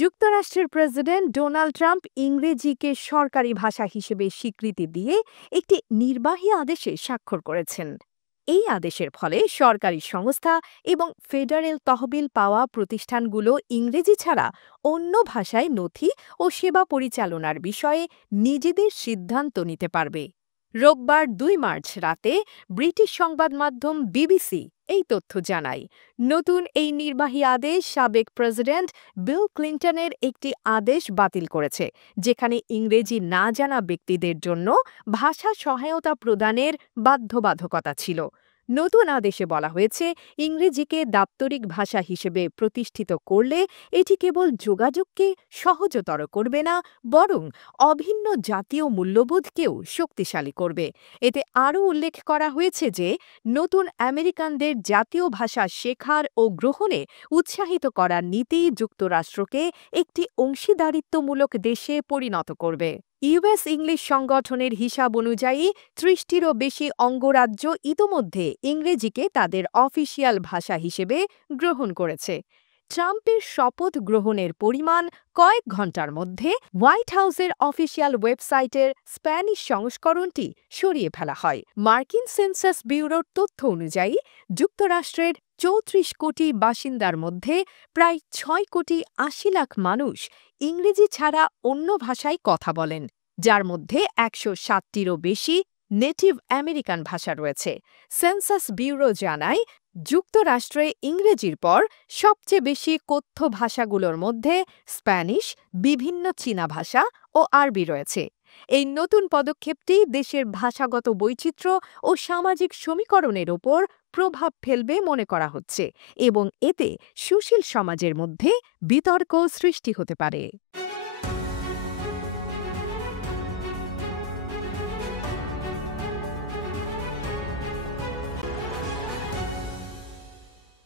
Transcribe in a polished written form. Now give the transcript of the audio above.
যুক্তরাষ্ট্রের president Donald Trump ইংরেজিকে সরকারি ভাষা হিসেবে স্বীকৃতি দিয়ে একটি নির্বাহী আদেশে স্বাক্ষর করেছেন। এই আদেশের ফলে সরকারি সংস্থা এবং ফেডারেল তহবিল পাওয়া প্রতিষ্ঠানগুলো ইংরেজি ছাড়া অন্য ভাষায় নথি ও সেবা পরিচালনার বিষয়ে নিজেদের সিদ্ধান্ত নিতে পারবে। রোববার ২ মার্চ রাতে ব্রিটিশ সংবাদ মাধ্যম বিবিসি এই তথ্য জানায়। নতুন এই নির্বাহী আদেশ সাবেক প্রেসিডেন্ট বিল ক্লিন্টনের একটি আদেশ বাতিল করেছে, যেখানে ইংরেজি না জানা ব্যক্তিদের জন্য ভাষা সহায়তা প্রদানের বাধ্যবাধকতা ছিল। নতুন আদেশে বলা হয়েছে, ইংরেজিকে দাপ্তরিক ভাষা হিসেবে প্রতিষ্ঠিত করলে এটি কেবল যোগাযোগকে সহজতর করবে না, বরং অভিন্ন জাতীয় মূল্যবোধকেও শক্তিশালী করবে। এতে আরও উল্লেখ করা হয়েছে যে নতুন আমেরিকানদের জাতীয় ভাষা শেখার ও গ্রহণে উৎসাহিত করার নীতি যুক্তরাষ্ট্রকে একটি অংশীদারিত্বমূলক দেশে পরিণত করবে। ইউএস ইংলিশ সংগঠনের হিসাব অনুযায়ী ৩০টিরও বেশি অঙ্গরাজ্য ইতোমধ্যে ইংরেজিকে তাদের অফিসিয়াল ভাষা হিসেবে গ্রহণ করেছে। ট্রাম্পের শপথ গ্রহণের পরিমাণ কয়েক ঘন্টার মধ্যে হোয়াইট হাউসের অফিসিয়াল ওয়েবসাইটের স্প্যানিশ সংস্করণটি সরিয়ে ফেলা হয়। মার্কিন সেন্সাস ব্যুরোর তথ্য অনুযায়ী যুক্তরাষ্ট্রের ৩৪ কোটি বাসিন্দার মধ্যে প্রায় ৬ কোটি ৮০ লাখ মানুষ ইংরেজি ছাড়া অন্য ভাষায় কথা বলেন, যার মধ্যে ১০৭টিরও বেশি নেটিভ আমেরিকান ভাষা রয়েছে। সেন্সাস ব্যুরো জানায়, যুক্তরাষ্ট্রে ইংরেজির পর সবচেয়ে বেশি কথ্য ভাষাগুলোর মধ্যে স্প্যানিশ, বিভিন্ন চীনা ভাষা ও আরবি রয়েছে। এই নতুন পদক্ষেপটি দেশের ভাষাগত বৈচিত্র্য ও সামাজিক সমীকরণের ওপর প্রভাব ফেলবে মনে করা হচ্ছে এবং এতে সুশীল সমাজের মধ্যে বিতর্ক সৃষ্টি হতে পারে।